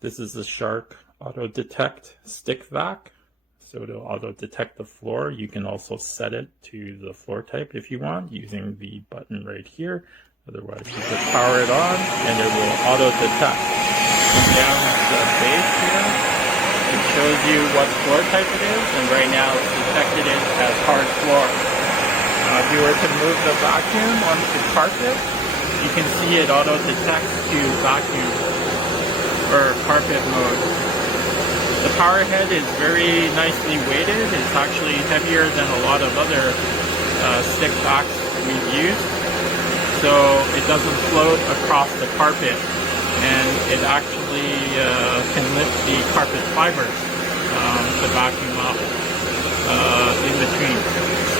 This is the Shark Auto Detect stick vac. So to auto detect the floor, you can also set it to the floor type if you want using the button right here. Otherwise, you just power it on and it will auto detect. And down the base here, it shows you what floor type it is, and right now it's detected it as hard floor. If you were to move the vacuum onto carpet, you can see it auto detects to vacuum or carpet mode. The power head is very nicely weighted. It's actually heavier than a lot of other stick vacs we've used. So it doesn't float across the carpet, and it actually can lift the carpet fibers to vacuum up in between.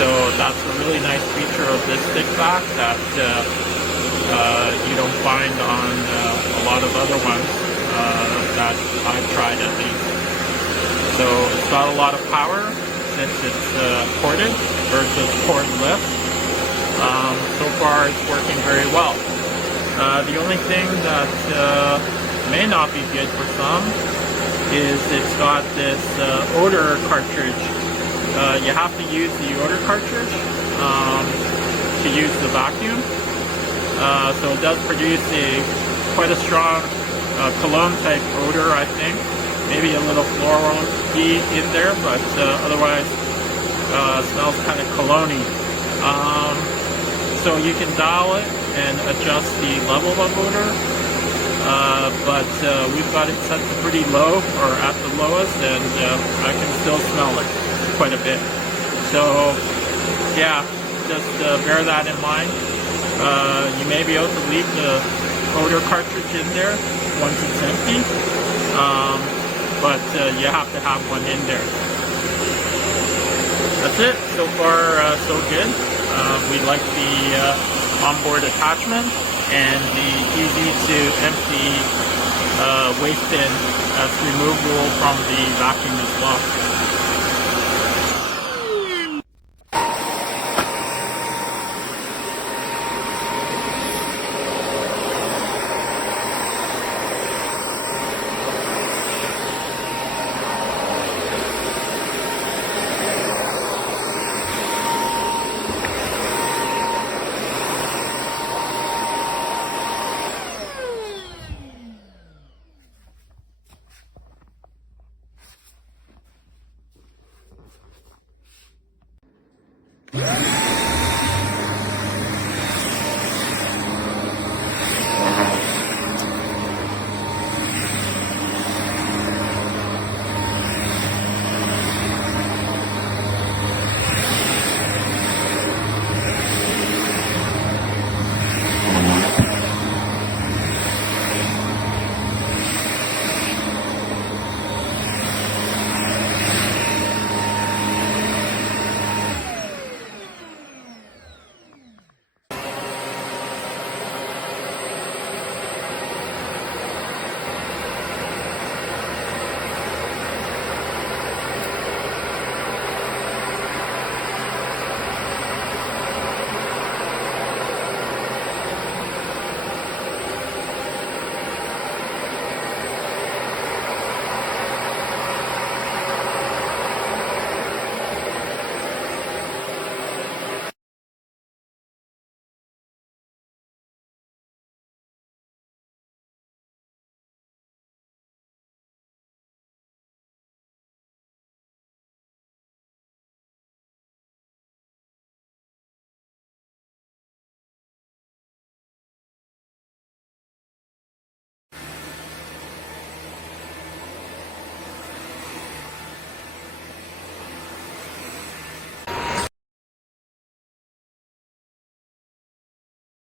So that's a really nice feature of this stick vac that you don't find on a lot of other ones that I've tried at least. So it's got a lot of power since it's corded versus cord lift. So far it's working very well. The only thing that may not be good for some is it's got this odor cartridge. You have to use the odor cartridge to use the vacuum. So it does produce quite a strong cologne type odor, I think. Maybe a little floral in there, but otherwise smells kind of cologne-y. So you can dial it and adjust the level of odor, but we've got it set to pretty low, or at the lowest, and I can still smell it quite a bit. So yeah, just bear that in mind. You may be able to leave the odor cartridge in there once it's empty, but you have to have one in there. That's it. So far, so good. We like the onboard attachment and the easy to empty waste bin that's removable from the vacuum as well.